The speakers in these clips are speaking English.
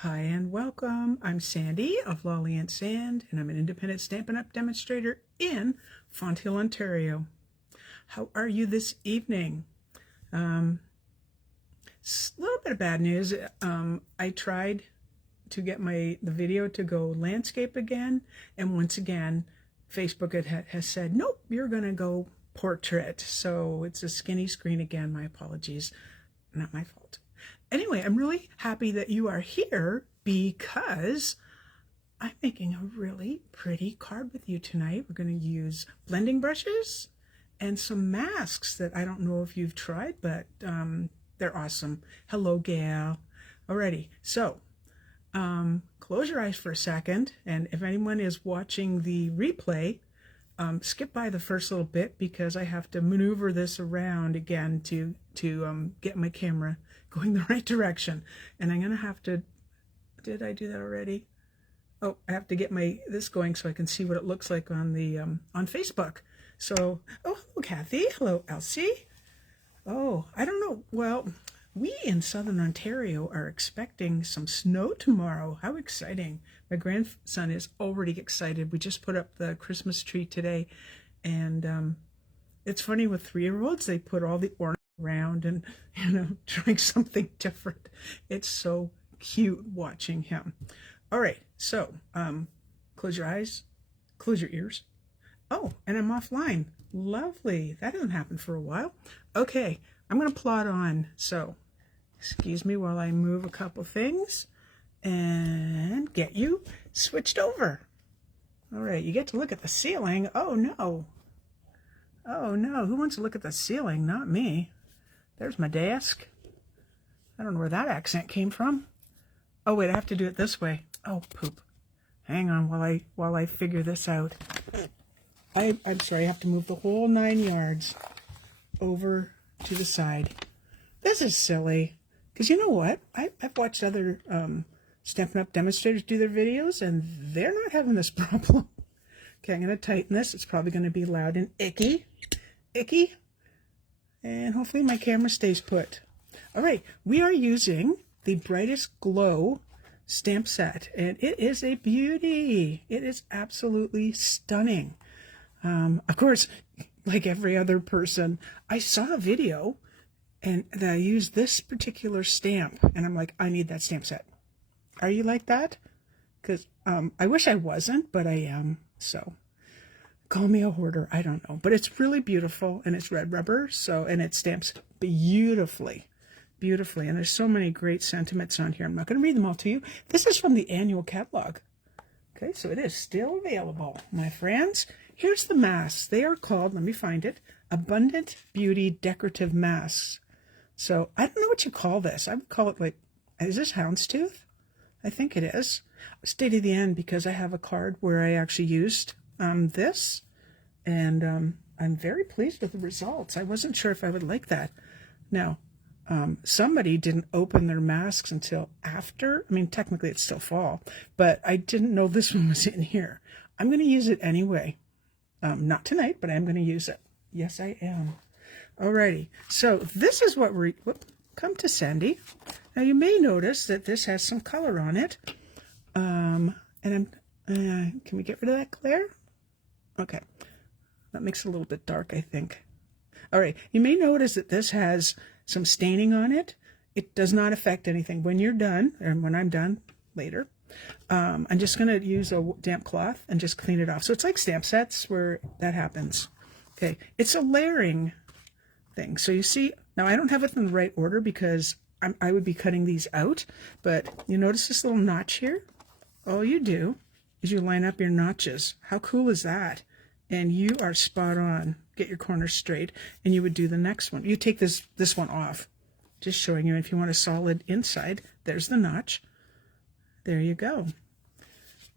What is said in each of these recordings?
Hi and welcome. I'm Sandy of Lolly and Sand, and I'm an independent Stampin' Up! Demonstrator in Fonthill, Ontario. How are you this evening? A little bit of bad news. I tried to get the video to go landscape again, and once again, Facebook has said, nope, you're going to go portrait. So it's a skinny screen again. My apologies. Not my fault. Anyway, I'm really happy that you are here because I'm making a really pretty card with you tonight. We're going to use blending brushes and some masks that I don't know if you've tried, but they're awesome. Hello, gal. Alrighty, so close your eyes for a second, and if anyone is watching the replay, skip by the first little bit because I have to maneuver this around again to get my camera going the right direction. And I'm gonna have to, did I do that already? Oh, I have to get this going so I can see what it looks like on the on Facebook. So, oh, hello Kathy, hello Elsie. Oh, I don't know. Well, we in Southern Ontario are expecting some snow tomorrow. How exciting. My grandson is already excited. We just put up the Christmas tree today, and it's funny with 3-year-olds, they put all the ornaments around and, trying something different. It's so cute watching him. All right, so close your eyes, close your ears. Oh, and I'm offline. Lovely. That hasn't happened for a while. Okay, I'm going to plot on. So excuse me while I move a couple things and get you switched over. All right, you get to look at the ceiling. Oh no. Oh no, who wants to look at the ceiling? Not me. There's my desk. I don't know where that accent came from. Oh wait, I have to do it this way. Oh poop. Hang on while I figure this out. I'm sorry, I have to move the whole 9 yards over to the side. This is silly. Because you know what? I've watched other Stampin' Up! Demonstrators do their videos, and they're not having this problem. Okay, I'm going to tighten this. It's probably going to be loud and icky. Icky. And hopefully my camera stays put. All right, we are using the Brightest Glow stamp set, and it is a beauty. It is absolutely stunning. Of course, like every other person, I saw a video and I used this particular stamp, and I'm like, I need that stamp set. Are you like that? Because I wish I wasn't, but I am. So call me a hoarder. I don't know, but it's really beautiful, and it's red rubber. And it stamps beautifully, beautifully. And there's so many great sentiments on here. I'm not going to read them all to you. This is from the annual catalog. Okay, so it is still available, my friends. Here's the masks. They are called, let me find it, Abundant Beauty Decorative Masks. So I don't know what you call this. I would call it like, is this houndstooth? I think it is. Stay to the end because I have a card where I actually used this, and I'm very pleased with the results. I wasn't sure if I would like that. Now, somebody didn't open their masks until after. I mean, technically it's still fall, but I didn't know this one was in here. I'm going to use it anyway. Not tonight, but I'm going to use it. Yes, I am. Alrighty, so this is what come to Sandy. Now you may notice that this has some color on it. And can we get rid of that glare? Okay, that makes it a little bit dark, I think. All right, you may notice that this has some staining on it. It does not affect anything. When you're done, and when I'm done later, I'm just going to use a damp cloth and just clean it off. So it's like stamp sets where that happens. Okay, it's a layering thing. So you see, now I don't have it in the right order because I would be cutting these out, but you notice this little notch here? All you do is you line up your notches. How cool is that? And you are spot on. Get your corners straight, and you would do the next one. You take this one off. Just showing you, if you want a solid inside, there's the notch. There you go.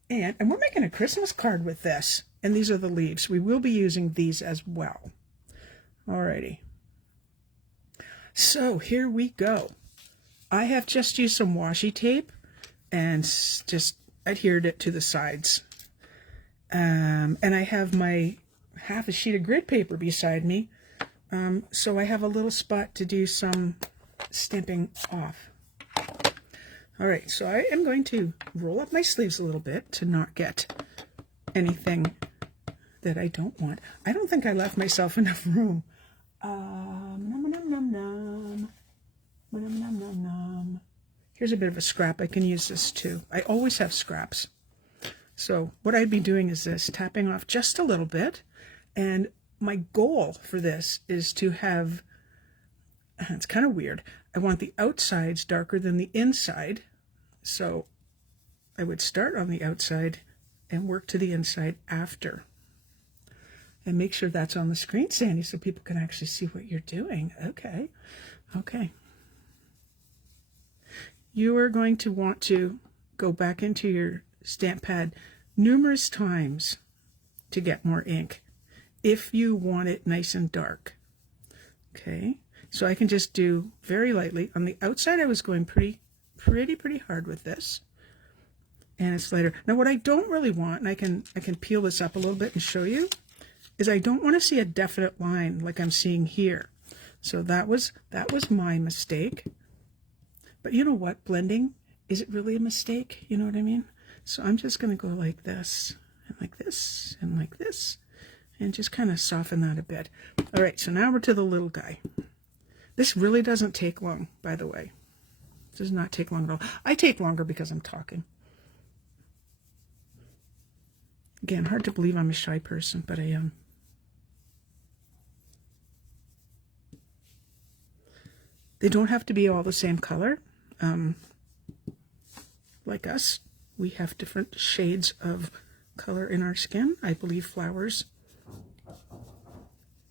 And we're making a Christmas card with this, and these are the leaves. We will be using these as well. Alrighty. So here we go. I have just used some washi tape and just adhered it to the sides. And I have my half a sheet of grid paper beside me. So I have a little spot to do some stamping off. All right, so I am going to roll up my sleeves a little bit to not get anything that I don't want. I don't think I left myself enough room. Nom, nom, nom, nom. Nom, nom, nom, nom. Here's a bit of a scrap. I can use this too. I always have scraps. So what I'd be doing is this, tapping off just a little bit. And my goal for this is to have, it's kind of weird, I want the outsides darker than the inside. So I would start on the outside and work to the inside after. And make sure that's on the screen, Sandy, so people can actually see what you're doing. Okay, okay. You are going to want to go back into your stamp pad numerous times to get more ink if you want it nice and dark. Okay, so I can just do very lightly. On the outside, I was going pretty hard with this. And it's lighter. Now what I don't really want, and I can peel this up a little bit and show you, is I don't want to see a definite line like I'm seeing here. So that was my mistake. But you know what? Blending, is it really a mistake? You know what I mean? So I'm just going to go like this, and like this, and like this, and just kind of soften that a bit. All right, so now we're to the little guy. This really doesn't take long, by the way. It does not take long at all. I take longer because I'm talking. Again, hard to believe I'm a shy person, but I am. They don't have to be all the same color. Like us, we have different shades of color in our skin. I believe flowers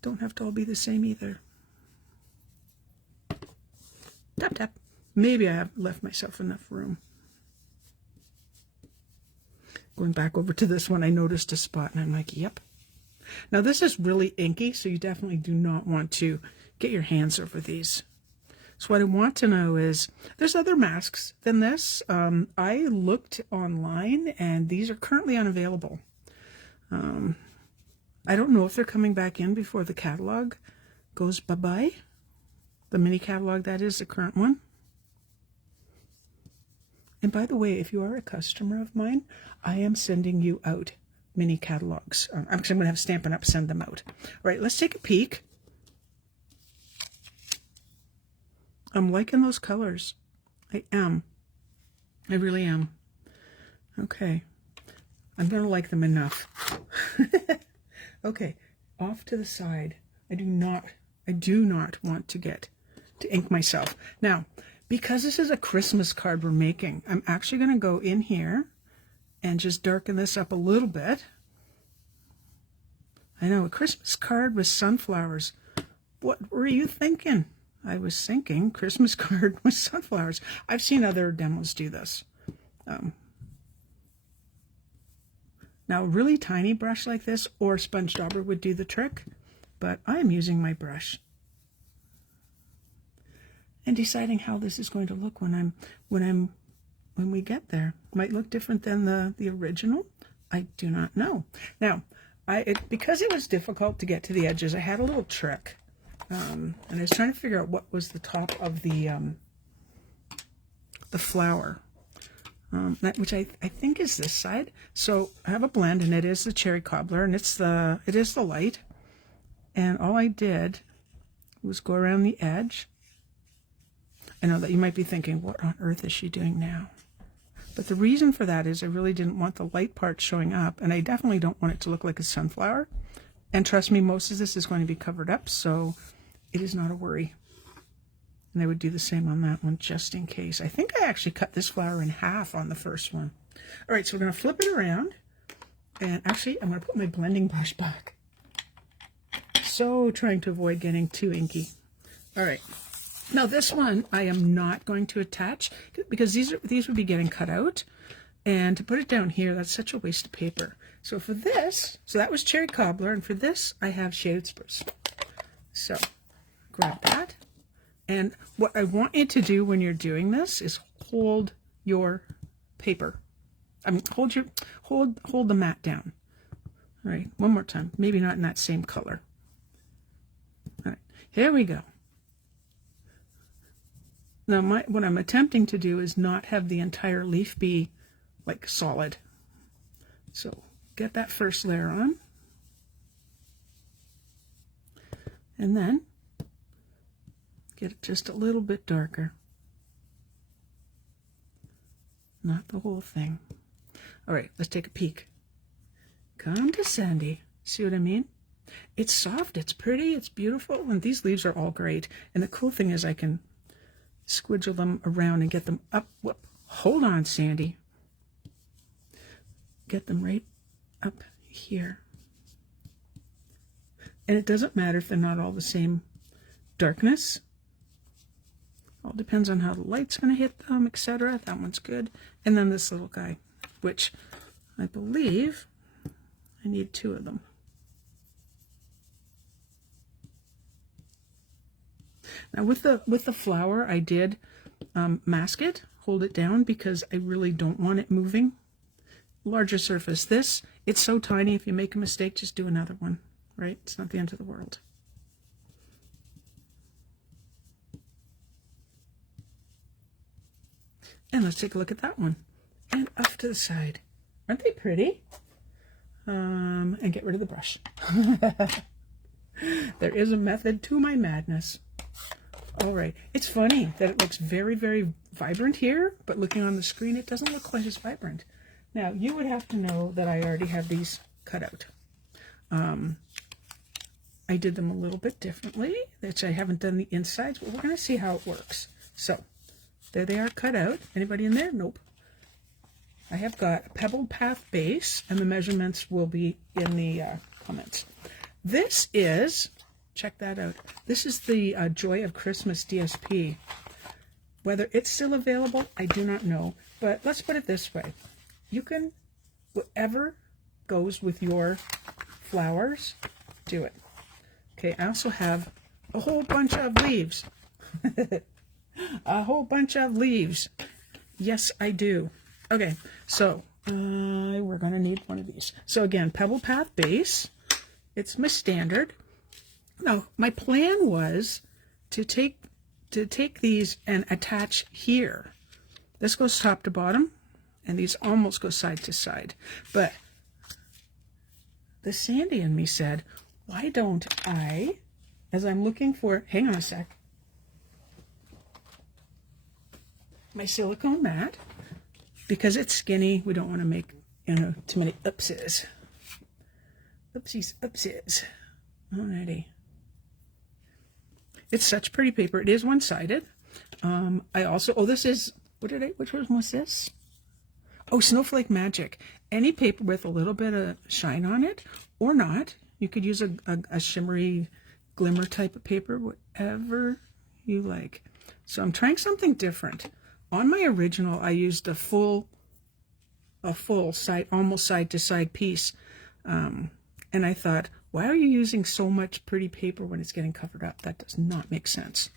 don't have to all be the same either. Tap, tap. Maybe I have left myself enough room. Going back over to this one, I noticed a spot and I'm like, yep. Now this is really inky, so you definitely do not want to get your hands over these. So what I want to know is, there's other masks than this. I looked online and these are currently unavailable. I don't know if they're coming back in before the catalog goes bye-bye. The mini catalog, that is, the current one. And by the way, if you are a customer of mine, I am sending you out mini catalogs. Actually, I'm going to have Stampin' Up! Send them out. All right, let's take a peek. I'm liking those colors. I am. I really am. Okay. I'm going to like them enough. Okay, off to the side. I do not want to get to ink myself. Now, because this is a Christmas card we're making, I'm actually going to go in here and just darken this up a little bit. I know, a Christmas card with sunflowers. What were you thinking? I was thinking Christmas card with sunflowers. I've seen other demos do this. Now, a really tiny brush like this or sponge dauber would do the trick, but I'm using my brush and deciding how this is going to look when we get there. Might look different than the original. I do not know. Now, because it was difficult to get to the edges, I had a little trick. And I was trying to figure out what was the top of the flower, which I think is this side. So I have a blend, and it is the cherry cobbler, and it is the light. And all I did was go around the edge. I know that you might be thinking, what on earth is she doing now? But the reason for that is I really didn't want the light part showing up, and I definitely don't want it to look like a sunflower. And trust me, most of this is going to be covered up, so it is not a worry. And I would do the same on that one just in case. I think I actually cut this flower in half on the first one. All right, so we're going to flip it around. And actually, I'm going to put my blending brush back. So trying to avoid getting too inky. All right. Now this one I am not going to attach because these would be getting cut out. And to put it down here, that's such a waste of paper. So for this, so that was cherry cobbler, and for this I have shaded spruce. So grab that. And what I want you to do when you're doing this is hold your paper. I mean, hold the mat down. All right, one more time. Maybe not in that same color. All right, here we go. Now, what I'm attempting to do is not have the entire leaf be like solid. So get that first layer on. And then get it just a little bit darker. Not the whole thing. All right, let's take a peek. Come to Sandy. See what I mean? It's soft, it's pretty, it's beautiful, and these leaves are all great. And the cool thing is I can squidgle them around and get them up. Whoop. Hold on, Sandy. Get them right up here. And it doesn't matter if they're not all the same darkness. All depends on how the light's going to hit them, etc. That one's good. And then this little guy, which I believe I need 2 of them. Now with the flower, I did mask it, hold it down, because I really don't want it moving. Larger surface. This, it's so tiny, if you make a mistake, just do another one, right? It's not the end of the world. And let's take a look at that one. And off to the side. Aren't they pretty? And get rid of the brush. There is a method to my madness. All right. It's funny that it looks very, very vibrant here, but looking on the screen, it doesn't look quite as vibrant. Now, you would have to know that I already have these cut out. I did them a little bit differently, which I haven't done the insides, but we're going to see how it works. So, there they are cut out. Anybody in there? Nope. I have got a Pebbled Path base, and the measurements will be in the comments. This is, check that out, this is the Joy of Christmas DSP. Whether it's still available, I do not know. But let's put it this way. You can, whatever goes with your flowers, do it. Okay, I also have a whole bunch of leaves. A whole bunch of leaves. Yes, I do. Okay, so we're going to need one of these. So again, Pebbled Path base. It's my standard. Now, my plan was to take these and attach here. This goes top to bottom, and these almost go side to side. But the Sandy in me said, why don't I, as I'm looking for, hang on a sec, my silicone mat, because it's skinny, we don't want to make, too many oopsies. Oopsies, oopsies. Alrighty. It's such pretty paper. It is one-sided. I also, this is, which one was this? Oh, Snowflake Magic. Any paper with a little bit of shine on it, or not. You could use a shimmery glimmer type of paper, whatever you like. So I'm trying something different. On my original, I used a full side, almost side to side piece. And I thought, why are you using so much pretty paper when it's getting covered up? That does not make sense.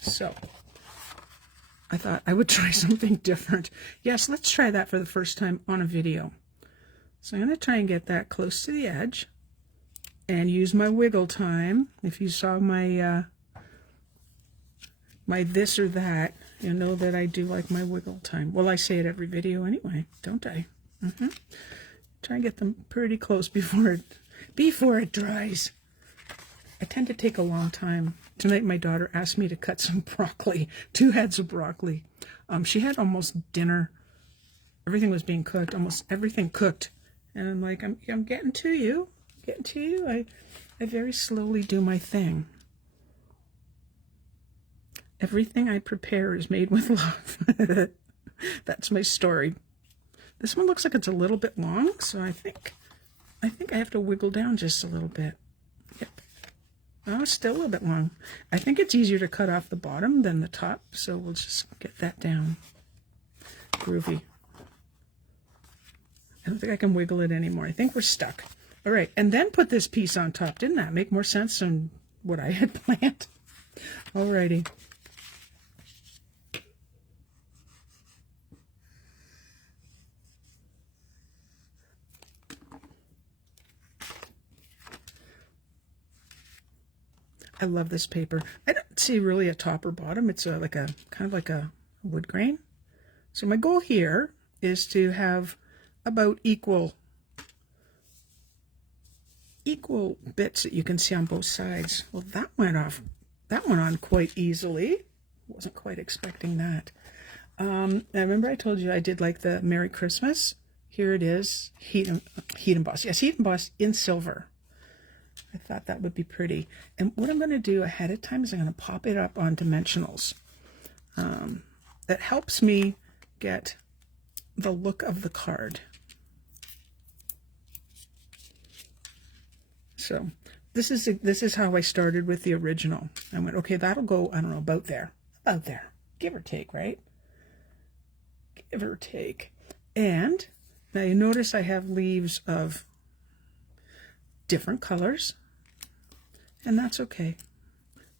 So I thought I would try something different. Yes, let's try that for the first time on a video. So I'm going to try and get that close to the edge and use my wiggle time. If you saw my my this or that, you'll know that I do like my wiggle time. Well, I say it every video anyway, don't I? Try and get them pretty close before it dries. I tend to take a long time. Tonight my daughter asked me to cut some broccoli, 2 heads of broccoli. She had almost dinner. Everything was being cooked, almost everything cooked. And I'm like, I'm getting to you. Getting to you. I very slowly do my thing. Everything I prepare is made with love. That's my story. This one looks like it's a little bit long, so I think I have to wiggle down just a little bit. Yep. Oh, it's still a little bit long. I think it's easier to cut off the bottom than the top, so we'll just get that down. Groovy. I don't think I can wiggle it anymore. I think we're stuck. All right, and then put this piece on top. Didn't that make more sense than what I had planned? Alrighty. I love this paper. see really a top or bottom. It's like a kind of like a wood grain. So my goal here is to have about equal bits that you can see on both sides. Well, that went on quite easily. Wasn't quite expecting that. I remember I told you I did like the Merry Christmas. Here it is, heat embossed. Yes, heat embossed in silver. I thought that would be pretty. And what I'm going to do ahead of time is I'm going to pop it up on dimensionals. That helps me get the look of the card. So this is how I started with the original. I went, okay, that'll go, I don't know, about there, give or take, right? Give or take. And now you notice I have leaves of different colors, and that's okay.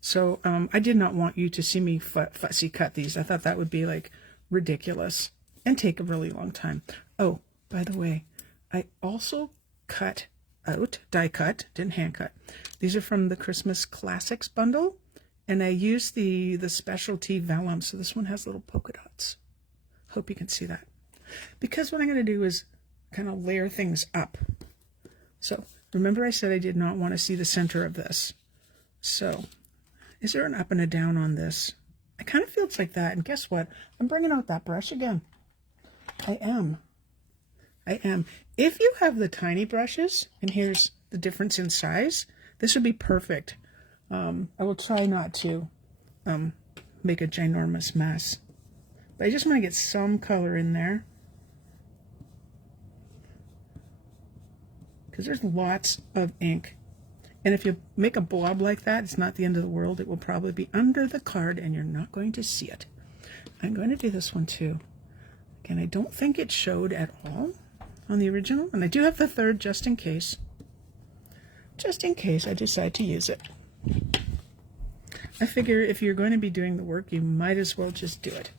So I did not want you to see me fussy cut these. I thought that would be like ridiculous and take a really long time. Oh, by the way, I also cut out, die cut, didn't hand cut. These are from the Christmas Classics bundle, and I used the specialty vellum. So this one has little polka dots. Hope you can see that. Because what I'm going to do is kind of layer things up. So remember I said I did not want to see the center of this. So is there an up and a down on this? I kind of feel it's like that. And guess what? I'm bringing out that brush again. I am. If you have the tiny brushes, and here's the difference in size, this would be perfect. I will try not to make a ginormous mess. But I just want to get some color in there. Because there's lots of ink. And if you make a blob like that, it's not the end of the world. It will probably be under the card and you're not going to see it. I'm going to do this one too. Again, I don't think it showed at all on the original. And I do have the third just in case. Just in case I decide to use it. I figure if you're going to be doing the work, you might as well just do it.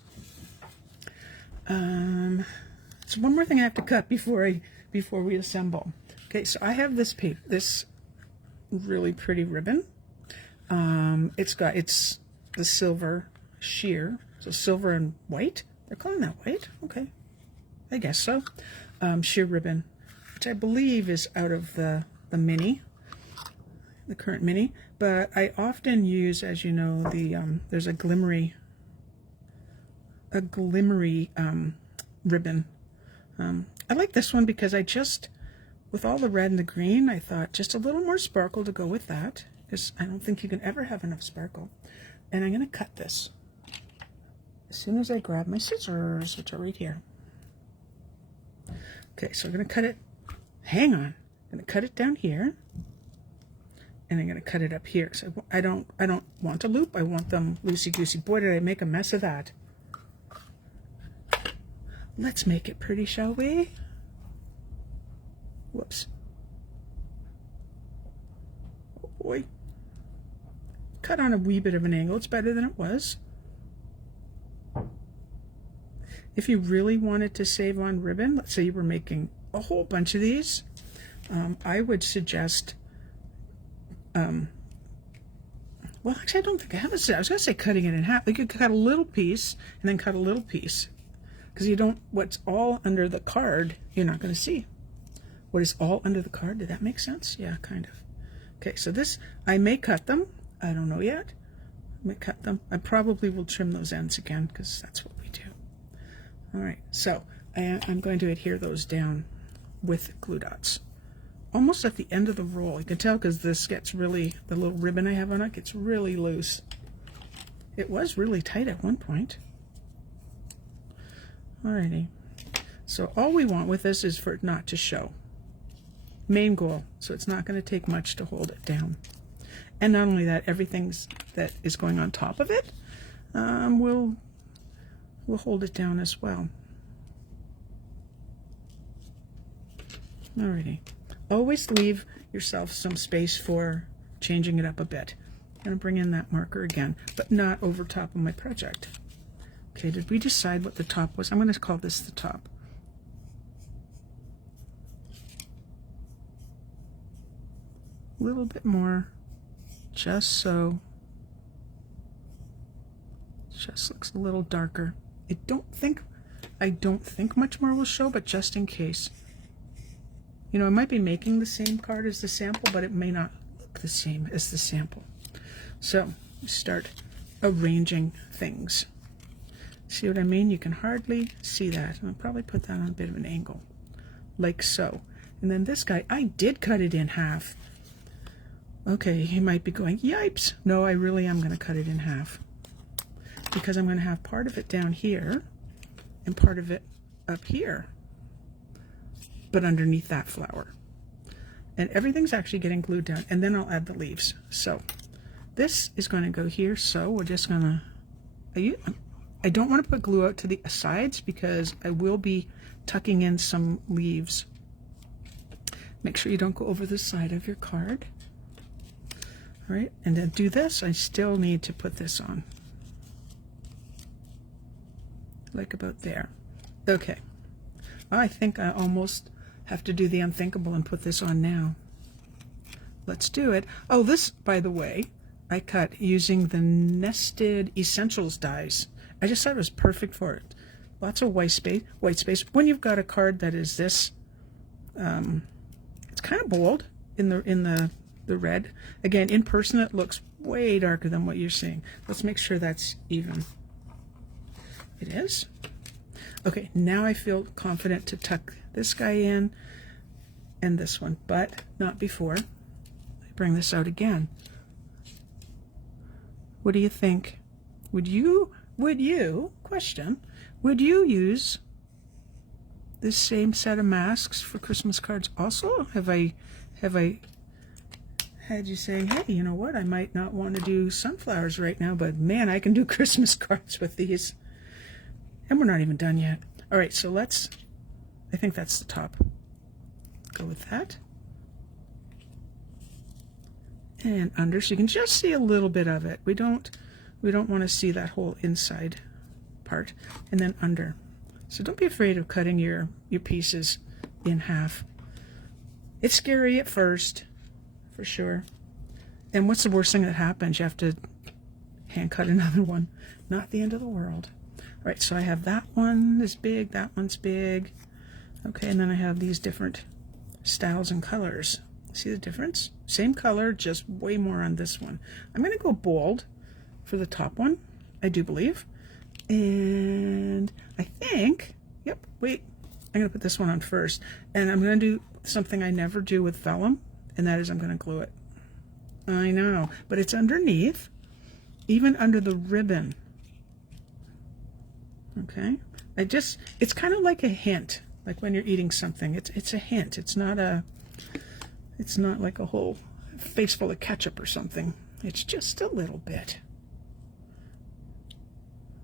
So one more thing I have to cut before we assemble. Okay, so I have this paper, this really pretty ribbon. It's the silver sheer, so silver and white. They're calling that white? Okay, I guess so. Sheer ribbon, which I believe is out of the mini, the current mini. But I often use, as you know, there's a glimmery ribbon. I like this one because with all the red and the green, I thought just a little more sparkle to go with that, because I don't think you can ever have enough sparkle. And I'm going to cut this as soon as I grab my scissors, which are right here. Okay, so I'm going to cut it. Hang on. I'm going to cut it down here, and I'm going to cut it up here. So I don't want a loop. I want them loosey-goosey. Boy, did I make a mess of that. Let's make it pretty, shall we? Whoops. Oh boy. Cut on a wee bit of an angle. It's better than it was. If you really wanted to save on ribbon, let's say you were making a whole bunch of these, I would suggest, well, actually, I don't think I have a, I was going to say cutting it in half. You could cut a little piece and then cut a little piece. Because you don't, what's all under the card, you're not going to see. What is all under the card? Did that make sense? Yeah, kind of. Okay, so this, I may cut them. I don't know yet. I may cut them. I probably will trim those ends again because that's what we do. All right, so I'm going to adhere those down with glue dots. Almost at the end of the roll. You can tell because this gets really, the little ribbon I have on it gets really loose. It was really tight at one point. Alrighty, so all we want with this is for it not to show. Main goal, so it's not going to take much to hold it down. And not only that, everything that is going on top of it will hold it down as well. Alrighty, always leave yourself some space for changing it up a bit. I'm going to bring in that marker again, but not over top of my project. Okay, did we decide what the top was? I'm going to call this the top. A little bit more, just so Just looks a little darker. I don't think much more will show, but just in case. You know, I might be making the same card as the sample, but it may not look the same as the sample. So start arranging things. See what I mean? You can hardly see that. I'll probably put that on a bit of an angle, like so. And then this guy, I did cut it in half. Okay, he might be going, yipes. No, I really am going to cut it in half, because I'm going to have part of it down here and part of it up here, but underneath that flower. And everything's actually getting glued down, and then I'll add the leaves. So this is going to go here, so we're just going to, I don't want to put glue out to the sides because I will be tucking in some leaves. Make sure you don't go over the side of your card. All right, and to do this, I still need to put this on. Like about there. Okay. I think I almost have to do the unthinkable and put this on now. Let's do it. Oh, this, by the way, I cut using the Nested Essentials dies. I just thought it was perfect for it. Lots of white space. When you've got a card that is this, it's kind of bold in the red. Again, in person it looks way darker than what you're seeing. Let's make sure that's even. It is. Okay, now I feel confident to tuck this guy in and this one, but not before I bring this out again. What do you think? Would you use this same set of masks for Christmas cards also? Have I had you saying, hey, you know what, I might not want to do sunflowers right now, but man, I can do Christmas cards with these. And we're not even done yet. All right, so I think that's the top. Go with that. And under, so you can just see a little bit of it. We don't want to see that whole inside part. And then under. So don't be afraid of cutting your pieces in half. It's scary at first, for sure. And what's the worst thing that happens? You have to hand cut another one. Not the end of the world. All right, so I have that one is big, that one's big. Okay, and then I have these different styles and colors. See the difference? Same color, just way more on this one. I'm going to go bold for the top one, I do believe. And I think, yep, wait, I'm going to put this one on first. And I'm going to do something I never do with vellum, and that is I'm going to glue it. I know, but it's underneath, even under the ribbon. Okay, it's kind of like a hint, like when you're eating something. It's a hint. It's not like a whole face full of ketchup or something. It's just a little bit.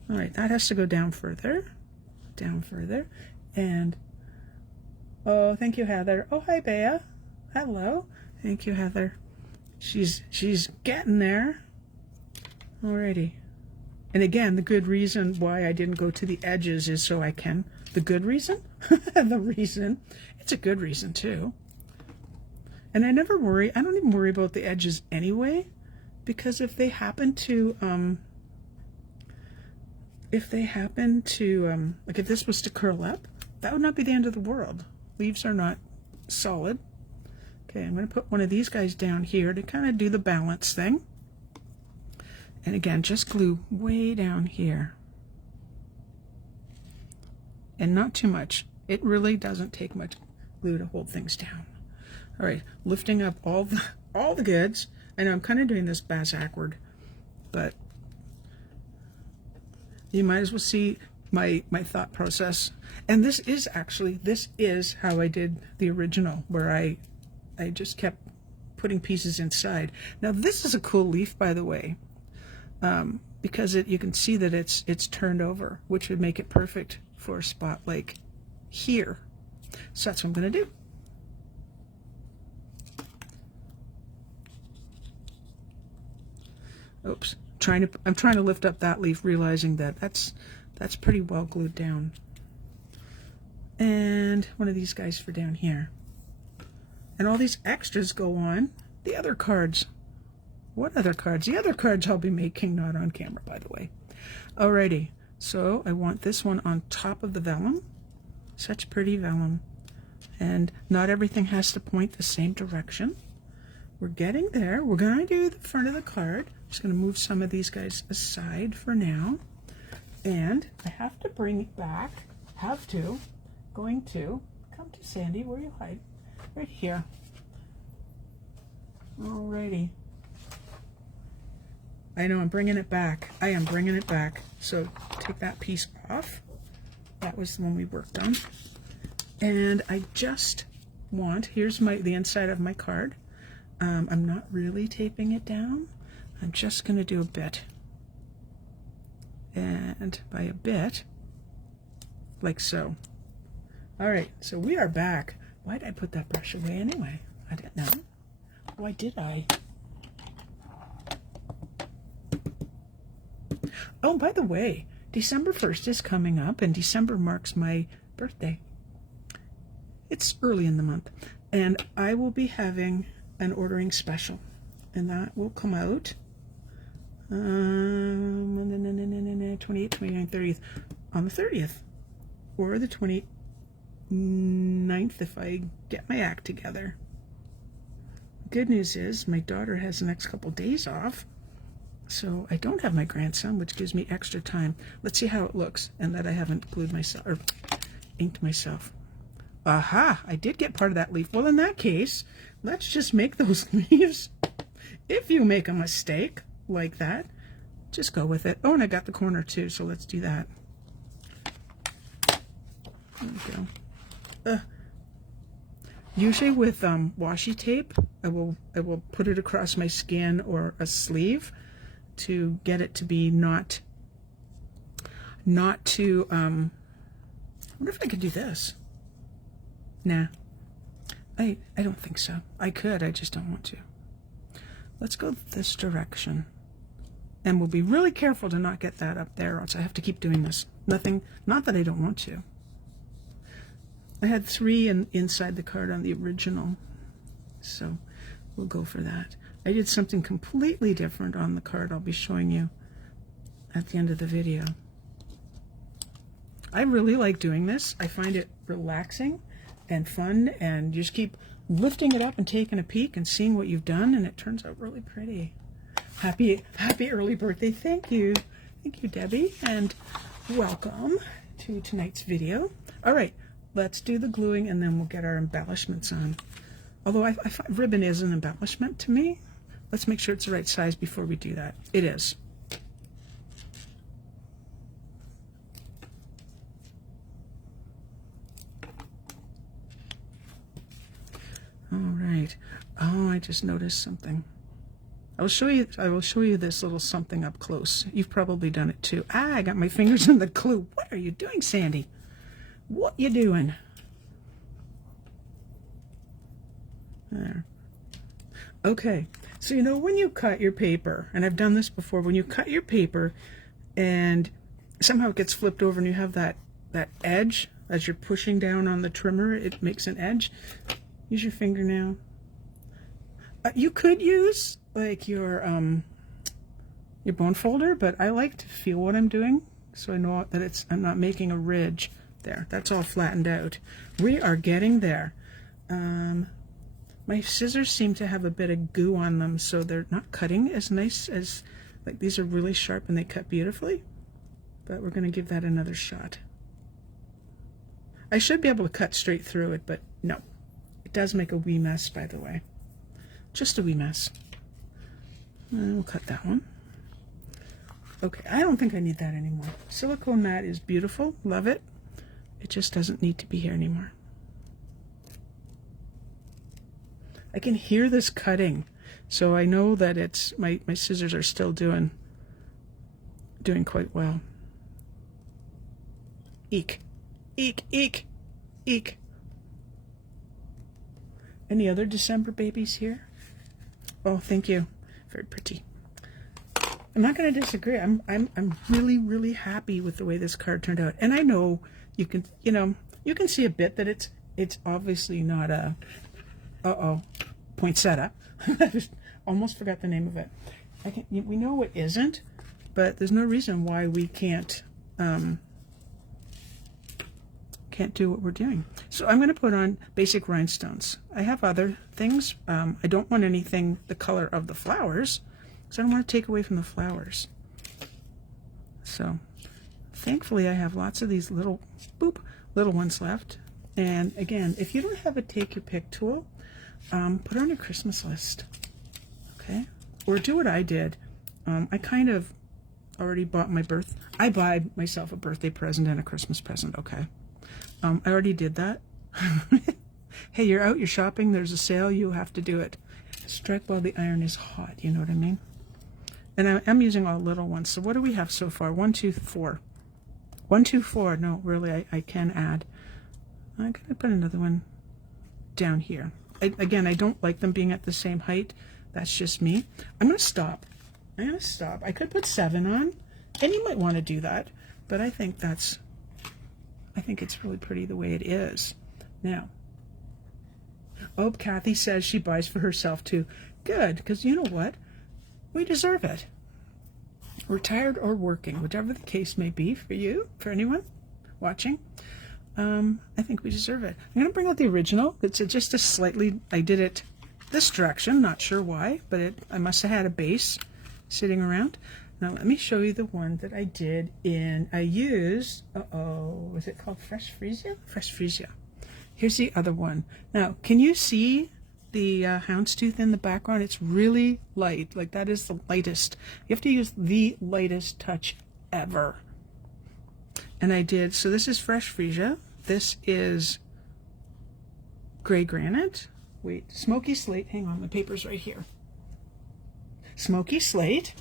All right, that has to go down further, and oh, thank you, Heather. Oh, hi, Bea. Hello. Thank you, Heather. She's getting there. Alrighty. And again, the good reason why I didn't go to the edges is so I can. The good reason? The reason. It's a good reason too. And I don't even worry about the edges anyway, because if they happen to, like if this was to curl up, that would not be the end of the world. Leaves are not solid. Okay, I'm going to put one of these guys down here to kind of do the balance thing. And again, just glue way down here. And not too much. It really doesn't take much glue to hold things down. All right, lifting up all the goods. I know I'm kind of doing this backward, but you might as well see my thought process. And this is how I did the original, where I just kept putting pieces inside. Now this is a cool leaf, by the way. Because you can see that it's turned over, which would make it perfect for a spot like here. So that's what I'm going to do. Oops, I'm trying to lift up that leaf, realizing that that's pretty well glued down. And one of these guys for down here. And all these extras go on the other cards. What other cards? The other cards I'll be making, not on camera, by the way. Alrighty, so I want this one on top of the vellum. Such pretty vellum. And not everything has to point the same direction. We're getting there. We're going to do the front of the card. I'm just going to move some of these guys aside for now. And I have to bring it back. Going to. Come to Sandy, where you hide. Right here. Alrighty. I know, I'm bringing it back. I am bringing it back. So take that piece off. That was the one we worked on. And I just want, here's the inside of my card. I'm not really taping it down. I'm just going to do a bit. And by a bit, like so. All right, so we are back. Why did I put that brush away anyway? I didn't know. Why did I? Oh, by the way, December 1st is coming up, and December marks my birthday. It's early in the month, and I will be having an ordering special, and that will come out 28th, 29th, 30th, on the 30th, or the 29th if I get my act together. Good news is my daughter has the next couple days off, so I don't have my grandson, which gives me extra time. Let's see how it looks, and that I haven't glued myself or inked myself. Aha, I did get part of that leaf. Well, in that case, let's just make those leaves. If you make a mistake like that, just go with it. Oh, and I got the corner too, so let's do that. There we go. Usually with washi tape, I will put it across my skin or a sleeve to get it to be not too. I wonder if I could do this. Nah, I don't think so. I could, I just don't want to. Let's go this direction. And we'll be really careful to not get that up there, or else I have to keep doing this. Not that I don't want to. I had 3 inside the card on the original, so we'll go for that. I did something completely different on the card I'll be showing you at the end of the video. I really like doing this. I find it relaxing and fun, and you just keep lifting it up and taking a peek and seeing what you've done, and it turns out really pretty. Happy early birthday. Thank you, Debbie, and welcome to tonight's video. All right, let's do the gluing, and then we'll get our embellishments on. Although I find ribbon is an embellishment to me. Let's make sure it's the right size before we do that. It is. All right. Oh, I just noticed something. I will show you this little something up close. You've probably done it too. Ah, I got my fingers in the glue. What are you doing, Sandy? What you doing? There. Okay. So you know when you cut your paper, and I've done this before, when you cut your paper and somehow it gets flipped over and you have that edge as you're pushing down on the trimmer, it makes an edge. Use your fingernail. You could use like your bone folder, but I like to feel what I'm doing, so I know that I'm not making a ridge. There, that's all flattened out. We are getting there. My scissors seem to have a bit of goo on them, so they're not cutting as nice as, like, these are really sharp and they cut beautifully, but we're going to give that another shot. I should be able to cut straight through it, but no. It does make a wee mess, by the way. Just a wee mess. And we'll cut that one. Okay, I don't think I need that anymore. Silicone mat is beautiful. Love it. It just doesn't need to be here anymore. I can hear this cutting, so I know that it's my scissors are still doing quite well. Eek. Eek, eek, eek. Any other December babies here? Oh, thank you. Very pretty. I'm not going to disagree. I'm really, really happy with the way this card turned out. And I know you can see a bit that it's obviously not a poinsettia. I just almost forgot the name of it. We know it isn't, but there's no reason why we can't do what we're doing. So I'm going to put on basic rhinestones. I have other things. I don't want anything the color of the flowers, because I don't want to take away from the flowers. So thankfully I have lots of these little ones left. And again, if you don't have a take your pick tool, put on your Christmas list, okay? Or do what I did. I kind of already bought I buy myself a birthday present and a Christmas present, okay? I already did that. Hey, you're out, you're shopping, there's a sale, you have to do it. Strike while the iron is hot, you know what I mean? And I'm using all little ones. So what do we have so far? 1, 2, 4. 1, 2, 4. No, really, I can add. I'm going to put another one down here. Again, I don't like them being at the same height. That's just me. I'm going to stop. I could put 7 on, and you might want to do that, but I think it's really pretty the way it is. Now, oh, Kathy says she buys for herself too. Good, because you know what? We deserve it. Retired or working, whichever the case may be for you, for anyone watching. I think we deserve it. I'm going to bring out the original. It's just a slightly, I did it this direction, not sure why, but I must have had a base sitting around. Now let me show you the one that I did I used, was it called Fresh Freesia? Fresh Freesia. Here's the other one. Now, can you see the houndstooth in the background? It's really light, like that is the lightest. You have to use the lightest touch ever. And I did, so this is Fresh Freesia. This is Gray Granite. Wait, Smoky Slate. Hang on, the paper's right here. Smoky Slate.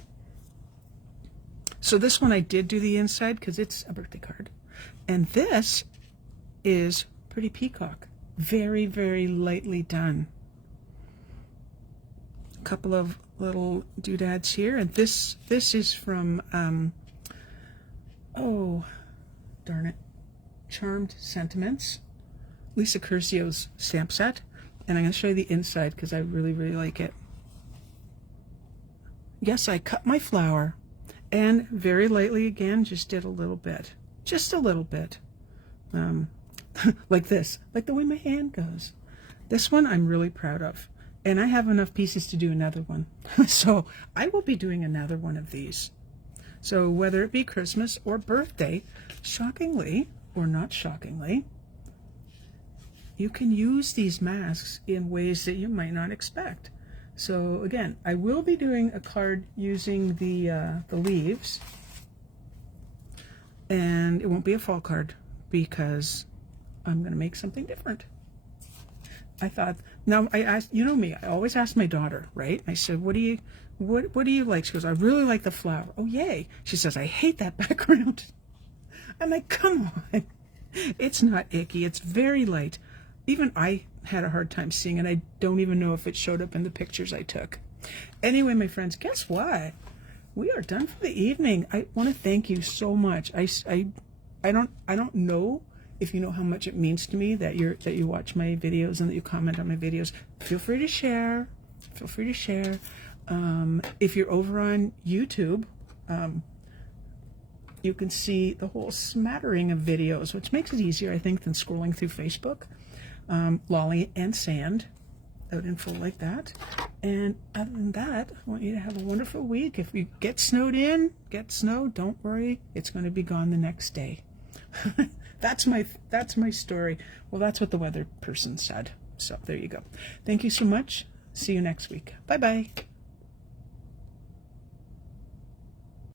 So this one I did do the inside because it's a birthday card. And this is Pretty Peacock. Very, very lightly done. A couple of little doodads here. And this is from, oh, darn it, Charmed Sentiments, Lisa Curcio's stamp set. And I'm going to show you the inside because I really, really like it. Yes, I cut my flower and very lightly again, just did a little bit. Just a little bit. Like this, like the way my hand goes. This one I'm really proud of. And I have enough pieces to do another one. So I will be doing another one of these. So whether it be Christmas or birthday, shockingly or not shockingly, you can use these masks in ways that you might not expect. So again, I will be doing a card using the leaves, and it won't be a fall card because I'm going to make something different. I thought, now I asked, you know me, I always ask my daughter, right? I said, what do you like? She goes, I really like the flower. Oh, yay. She says, I hate that background. I'm like, come on. It's not icky. It's very light. Even I had a hard time seeing it. I don't even know if it showed up in the pictures I took. Anyway, my friends, guess what? We are done for the evening. I want to thank you so much. I don't know if you know how much it means to me that you watch my videos and that you comment on my videos. Feel free to share. Feel free to share. If you're over on YouTube, you can see the whole smattering of videos, which makes it easier, I think, than scrolling through Facebook. Lolly and Sand out in full like that. And other than that, I want you to have a wonderful week. If you get snowed in, don't worry, it's going to be gone the next day. That's my story. Well, that's what the weather person said. So there you go. Thank you so much. See you next week. Bye bye.